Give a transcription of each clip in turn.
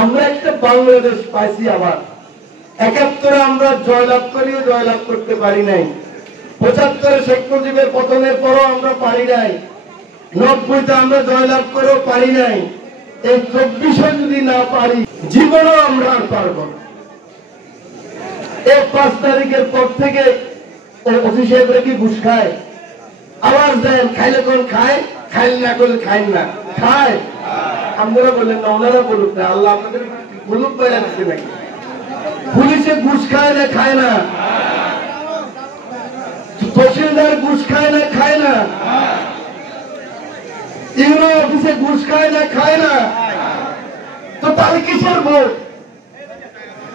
আমরা একটা বাংলাদেশ পাইছি আবার। ৭১ আমরা জয়লাভ করিও জয়লাভ করতে পারি নাই। ৭৫ শেখ মুজিবের পতনের পরও আমরা পারি নাই। ৯০ আমরা জয়লাভ করেও পারি নাই। এই ২৪ যদি না পারি জীবনেও আমরা আর পারব না। এই ৫ তারিখের পর থেকে ওসি সাহেবরা কি ঘুষ খায়? আওয়াজ দেন, খাইলে কোন খায়, খাইলে না করলে খায় না, খায়। আপনারা বললেন না, ওনারা বলুক না, আল্লাহ আপনাদের বলুক বাইরে দিচ্ছে নাকি? পুলিশে ঘুষ খায় না খায় না? তহসিলদার ঘুষ খায় না খায় না? ইউনো অফিসে ঘুষ খায় না খায় না? তো তাহলে কিসের ভোট,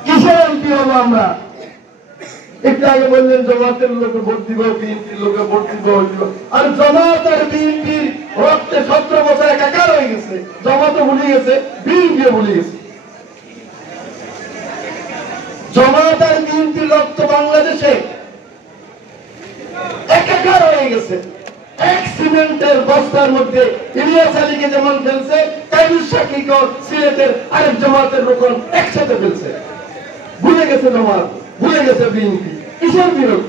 কিসের এমপি হবো আমরা? একটু আগে বললেন জামাতের লোকে ভোট দিব, বিএনপির লোকে ভোট দিব। আর জামাত আর বিএনপির রক্তে ১৭ বছর একাকার হয়ে গেছে। জামাতও ভুলে গেছে, বিএনপিও ভুলে গেছে। জামাত আর বিএনপির রক্ত বাংলাদেশে একাকার হয়ে গেছে। এক সিমেন্টের বস্তার মধ্যে ইলিয়াস আলীকে যেমন ফেলছে, কাইয়ুম শাকিকে সিলেটের আরেক জামাতের রকম একসাথে ফেলছে। ভুলে গেছে জামাত, ভুলে গেছে বিএনপি। কিসের বিরোধ?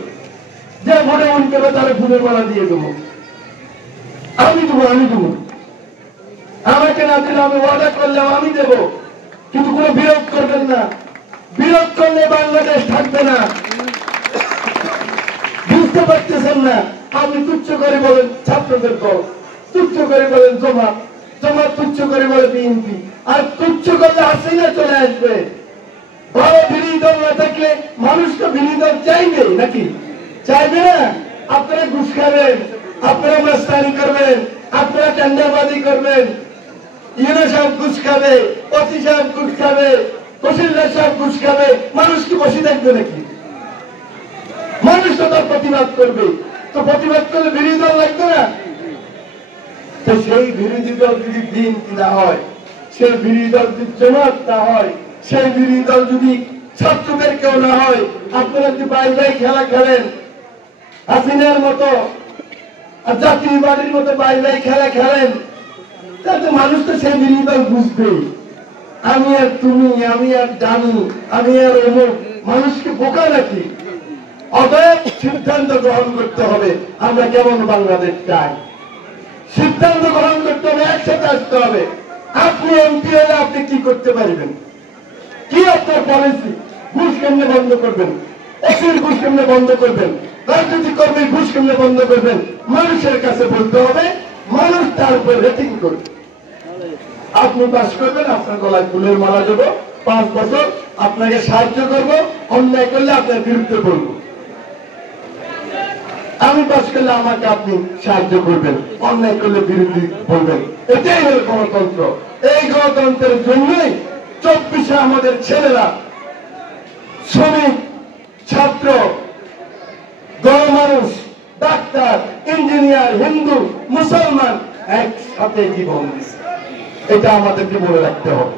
যে ভোটে মন করবে তারা ফুলের মালা দিয়ে দেবো, আমি দেবো, আমি দেবো। আমাকে না দিলে আমি ওয়াদা করলাম আমি দেবো, কিন্তু কোনো বিরোধ করবেন না। বিরোধ করলে বাংলাদেশ থাকবে না। বুঝতে পারতেছেন না? আপনি তুচ্ছ করে বলেন ছাত্রদের দল, তুচ্ছ করে বলেন জামাত, জামাত তুচ্ছ করে বলে বিএনপি, আর তুচ্ছ করলে হাসিনা চলে আসবে। ভালো বিরোধী দল না থাকলে মানুষ তো বিরোধী দল চাইবে নাকি? চাইবে না? আপনারা ঘুষ খাবেন, আপনারা মাস্তানি করবেন, আপনারা টেন্ডারবাজি করবেন, ইউনো সাহেব ঘুষ খাবে, ওসি সাহেব ঘুষ খাবে, তহসিলদার সাহেব ঘুষ খাবে। মানুষ কি বসে থাকবে নাকি? মানুষ তো তার প্রতিবাদ করবে। তো প্রতিবাদ করলে বিরোধী দল লাগবে না? তো সেই বিরোধী দল যদি বিএনপি না হয়, সেই বিরোধী দল যদি জামাত না হয়, সেই বিরোধী দল যদি ছাত্রদের কেউ না হয়, আপনারা যদি বাই খেলা খেলেন হাসিনার মতো, আর জাতীয় বাড়ির মতো বাই খেলা খেলেন, তাতে মানুষ তো সেই বিরোধী দল বুঝবে। আমি আর তুমি, আমি আর জানি, আমি আর অমুক। মানুষকে বোকা নাকি? অতএব সিদ্ধান্ত গ্রহণ করতে হবে আমরা কেমন বাংলাদেশ চাই। সিদ্ধান্ত গ্রহণ করতে হবে, একসাথে আসতে হবে। আপনি এমপি হলে আপনি কি করতে পারবেন? কি আপনার পলিসি? ঘুষ কেমনে বন্ধ করবেন? ওসির ঘুষ কেমনে বন্ধ করবেন? রাজনৈতিক কর্মীর ঘুষ কেমনে বন্ধ করবেন? মানুষের কাছে বলতে হবে, মানুষ তার উপর রেটিং করবে। আপনি পাস করবেন, আপনার গলায় ফুলের মালা দেবো, 5 বছর আপনাকে সাহায্য করবো, অন্যায় করলে আপনার বিরুদ্ধে বলবো। আমি পাস করলে আমাকে আপনি সাহায্য করবেন, অন্যায় করলে বিরোধী বলবেন। এটাই হল গণতন্ত্র। এই গণতন্ত্রের জন্যই 24-এ আমাদের ছেলেরা, শ্রমিক, ছাত্র, গণমানুষ, ডাক্তার, ইঞ্জিনিয়ার, হিন্দু, মুসলমান একসাথে জীবন দিচ্ছে। এটা আমাদেরকে মনে রাখতে হবে।